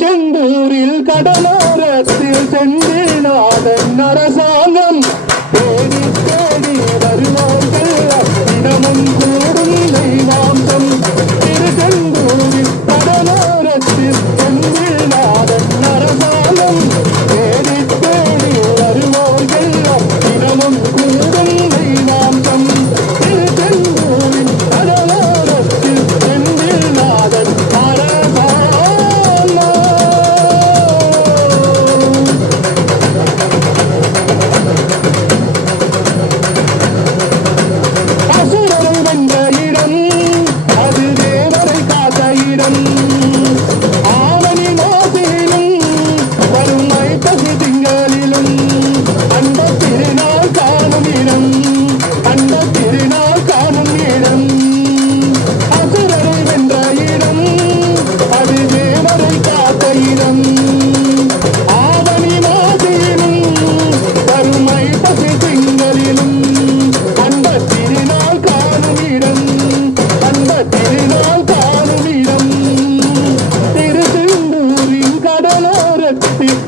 திருச்செந்தூரில் கடலோரத்தில் செந்தில்நாதன் அரசாங்கம் தேடி தேடி வருவோர்கள் தினமும் கூடும் தெய்வாம்சம். திருச்செந்தூரில் கடலோரத்தில் செந்தில்நாதன் அரசாங்கம் தேடி தேடி வருவோர்கள் தினமும் கூடும் தெய்வாம்சம். திருச்செந்தூரில் கடலோரத்தில் செந்தில்நாதன்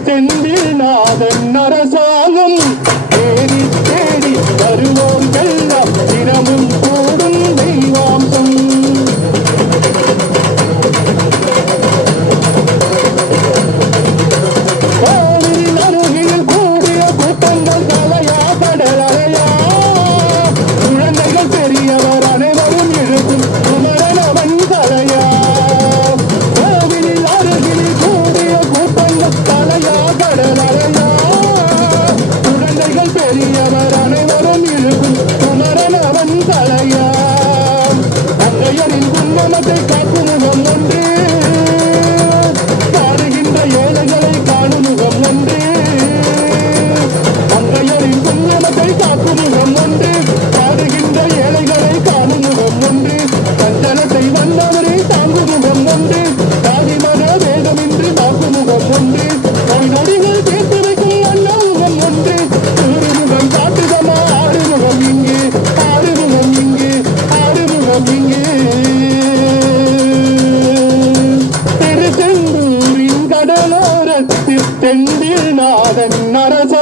செந்தில்நாதன் அரசாங்கம் தேடி தேடி வருவோர்கள் தினமும் கூடும் தெய்வாம்சம். கோவில் அருகில் கூடிய கூட்டங்கள் தலையா கடலையா குழந்தைகள் பெரியவர் அனைவரும் எழுதும் குமரனவன் தலையா. கோவில் அருகில் கூடிய கூட்டங்கள் தலையா கடலையா குழந்தைகள் பெரியவர் அனைவரும் எழுதும் குமரனவன் தலையா. அங்கையரின் குங்குமத்தை காக்கும் முகம் ஒன்று பாடுகின்ற ஏழைகளை காணும் முகம் ஒன்று. அங்கையரின் குங்குமத்தை காக்கும் முகம் ஒன்று பாடுகின்ற ஏழைகளை காணும் முகம் ஒன்று. சஞ்சலத்தை வந்தவரை தாங்கும் முகம் ஒன்று தாதி மன வேதமின்றி தாக்கும் முகம் ஒன்று. நோய் நொடிகள் தீர்த்து வைக்கும் அண்ணா முகம் ஒன்று. முகம் காட்டுதமா ஆறுமுகம் இங்கே ஆறுமுகம் இங்கே ஆறுமுகம் இங்கே. திருச்செந்தூரின் கடலோரத்தில் செந்தில்நாதன் அரச